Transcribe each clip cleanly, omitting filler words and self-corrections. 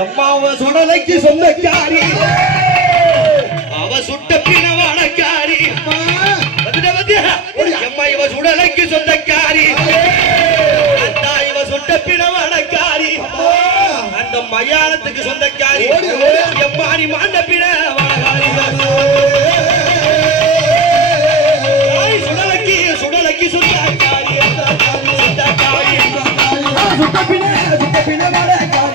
எம்மாவ சுடலைக்கு சொந்தக்காரி அவ சுட்ட பிணவானக்காரி எம்மா இவ சுடலைக்கு சொந்தக்காரி அந்த இவ சுட்ட பிணவானக்காரி அந்த மயானத்துக்கு சொந்தக்காரி எம்மாடி மாண்ட பிணவானக்காரி சுடலைக்கு சுடலைக்கு சொந்தக்காரி சொந்தக்காரி சுட்ட பிணவானக்காரி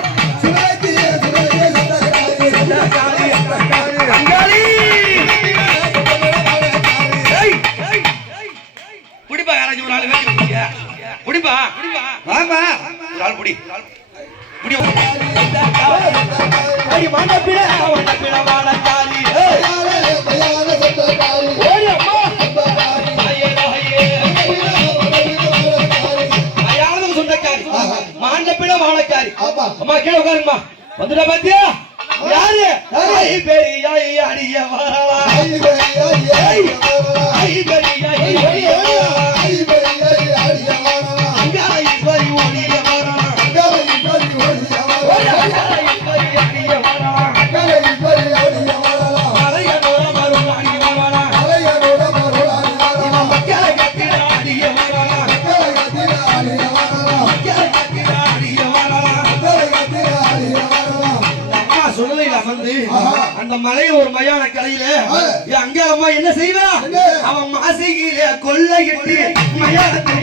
வந்துடா பாத்தியா யாரு பெரிய அடிய வரலா அந்த மலை ஒரு மயான கலையில அங்க அம்மா என்ன செய்வா அவன் மாசிகில கொள்ளையிட்டு மயானத்தை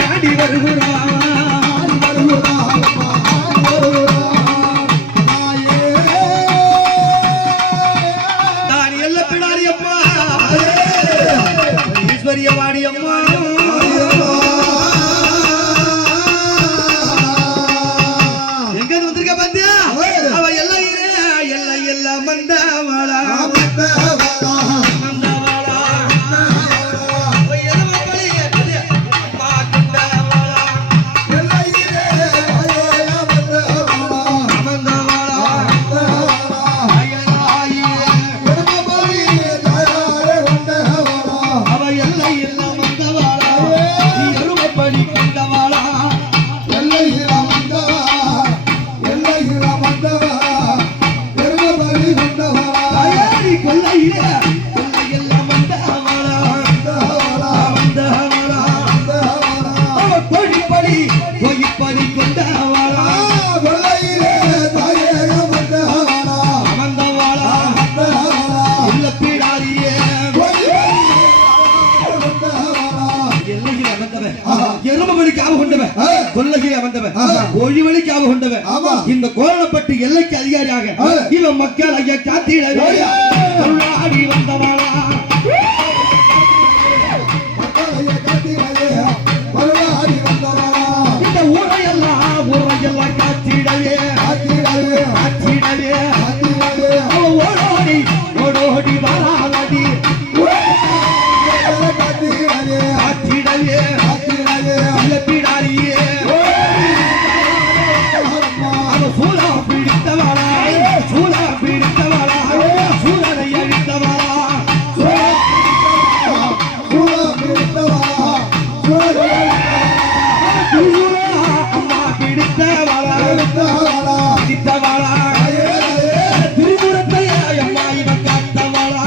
நாடி வருகிறான் எல்ல பிடாரி அம்மா ஈஸ்வரிய வாடி அம்மா எங்க வந்திருக்க பாத்தியா அவ எல்லாம் எல்லாம் எல்லாம் மண்டவாளா இந்த கோரணப்பட்டு எல்லைக்கு அதிகாரியாக இவன் மக்கள் ஐயா காத்திட வந்தவாளா இந்த ஊரையெல்லாம் காத்திடவே ஓடோடி ஓடோடி வராடி காத்திடவே பிடாரியே சூலா பிடித்தவளா சூழலை அழித்தவளா அம்மா பிடித்தவளா திருமுறத்தை அம்மா இவன் காத்தவளா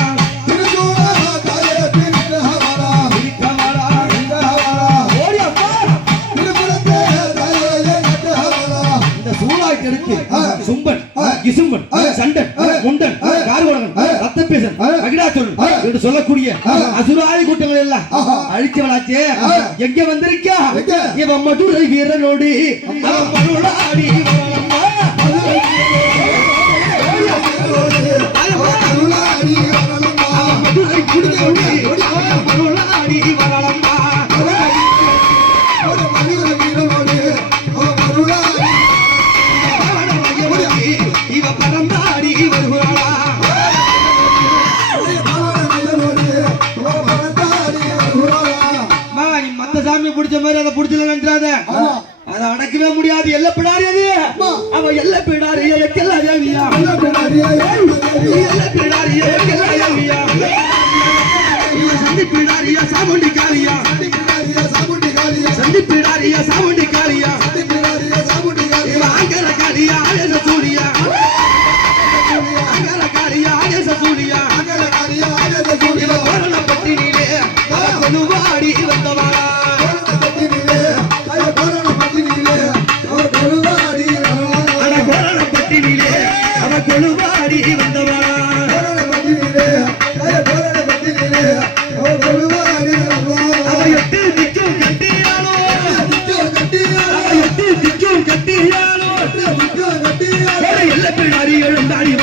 சும்பன் கிசும்பன் சண்டன் முண்டன் கார்கோடகன் ரத்தப்பேசன் அகிடாச்சோழன் என்று சொல்லக்கூடிய அசுராதி கூட்டங்கள் எல்லாம் அழிச்சவளாச்சே எங்க வந்திருக்கா இவன் மதுரை வீரனோடு மருளாடி மருளாடி வரலம்மா இவ பிடிச்ச மாதிரி அதை பிடிச்சல நினைச்சாத அதை அடக்கவே முடியாது எல்ல பிடாரி அது அவ எல்ல பிடாரி எக்கெல்லாம் தேவியா எல்ல பிடாரி எக்கெல்லாம் தேவியா சந்தி பிடாரியா சாமுண்டி காளியா சந்தி பிடாரியா சாமுண்டி காளியா ஆங்கர காளியா ஆயச சூடியா ஆங்கர காளியா ஆயச சூடியா இவ கோரண பட்டினிலே கொலுவாடி வந்தவாளா கொலுவாடி வந்தவளா அவ எட்டு திக்கும் கட்டியாளோ எட்டு திக்கும் கட்டியாளோ எல்ல பிடாரி எழுந்தாடி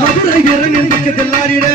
மதுரை வீரனின் பக்கத்தில் ஆடிட